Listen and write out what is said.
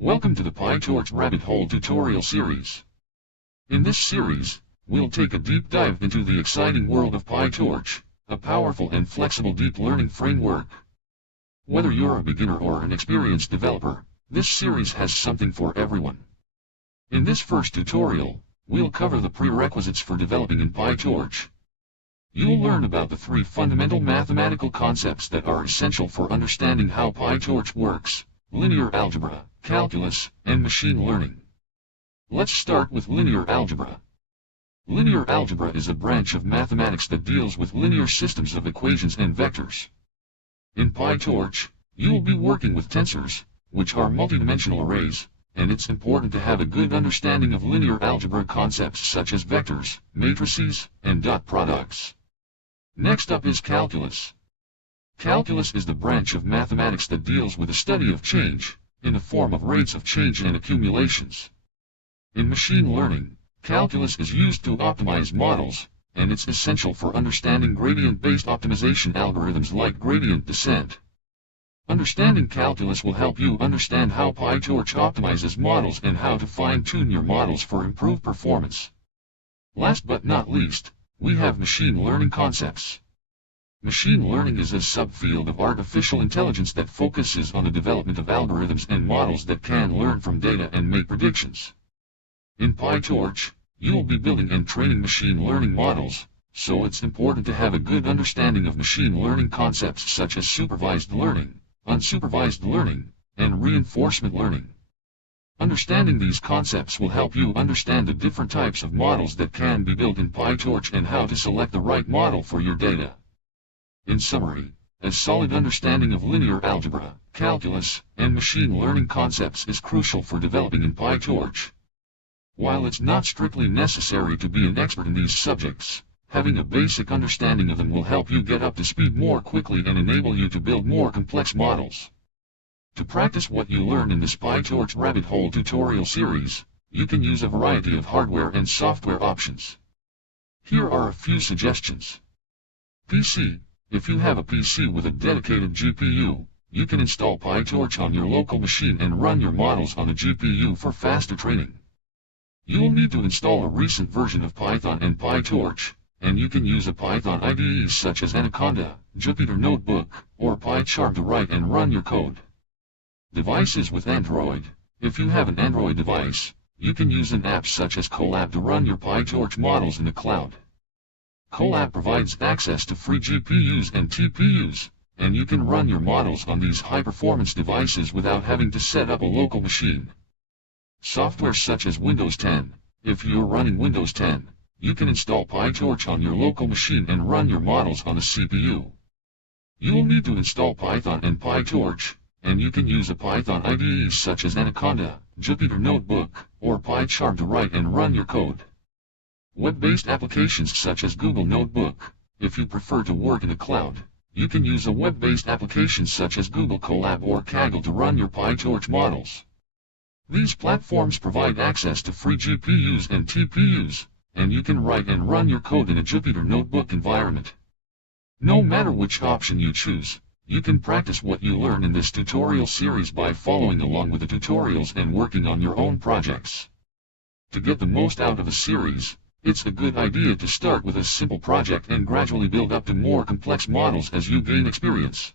Welcome to the pyTorch Rabbit Hole tutorial series. In this series, we'll take a deep dive into the exciting world of pyTorch, a powerful and flexible deep learning framework. Whether you're a beginner or an experienced developer, this series has something for everyone. In this first tutorial, we'll cover the prerequisites for developing in pyTorch. You'll learn about the three fundamental mathematical concepts that are essential for understanding how pyTorch works: linear algebra, calculus, and machine learning. Let's start with linear algebra. Linear algebra is a branch of mathematics that deals with linear systems of equations and vectors. In pyTorch, you'll be working with tensors, which are multidimensional arrays, and it's important to have a good understanding of linear algebra concepts such as vectors, matrices, and dot products. Next up is calculus. Calculus is the branch of mathematics that deals with the study of change, in the form of rates of change and accumulations. In machine learning, calculus is used to optimize models, and it's essential for understanding gradient-based optimization algorithms like gradient descent. Understanding calculus will help you understand how pyTorch optimizes models and how to fine-tune your models for improved performance. Last but not least, we have machine learning concepts. Machine learning is a subfield of artificial intelligence that focuses on the development of algorithms and models that can learn from data and make predictions. In pyTorch, you'll be building and training machine learning models, so it's important to have a good understanding of machine learning concepts such as supervised learning, unsupervised learning, and reinforcement learning. Understanding these concepts will help you understand the different types of models that can be built in pyTorch and how to select the right model for your data. In summary, a solid understanding of linear algebra, calculus, and machine learning concepts is crucial for developing in pyTorch. While it's not strictly necessary to be an expert in these subjects, having a basic understanding of them will help you get up to speed more quickly and enable you to build more complex models. To practice what you learn in this pyTorch Rabbit Hole tutorial series, you can use a variety of hardware and software options. Here are a few suggestions. PC. If you have a PC with a dedicated GPU, you can install pyTorch on your local machine and run your models on the GPU for faster training. You will need to install a recent version of Python and pyTorch, and you can use a Python IDE such as Anaconda, Jupyter Notebook, or PyCharm to write and run your code. Devices with Android. If you have an Android device, you can use an app such as Colab to run your pyTorch models in the cloud. Colab provides access to free GPUs and TPUs, and you can run your models on these high-performance devices without having to set up a local machine. Software such as Windows 10. If you're running Windows 10, you can install pyTorch on your local machine and run your models on the CPU. You will need to install Python and pyTorch, and you can use a Python IDE such as Anaconda, Jupyter Notebook, or PyCharm to write and run your code. Web-based applications such as Google Notebook. If you prefer to work in the cloud, you can use a web-based application such as Google Colab or Kaggle to run your pyTorch models. These platforms provide access to free GPUs and TPUs, and you can write and run your code in a Jupyter Notebook environment. No matter which option you choose, you can practice what you learn in this tutorial series by following along with the tutorials and working on your own projects. To get the most out of a series, it's a good idea to start with a simple project and gradually build up to more complex models as you gain experience.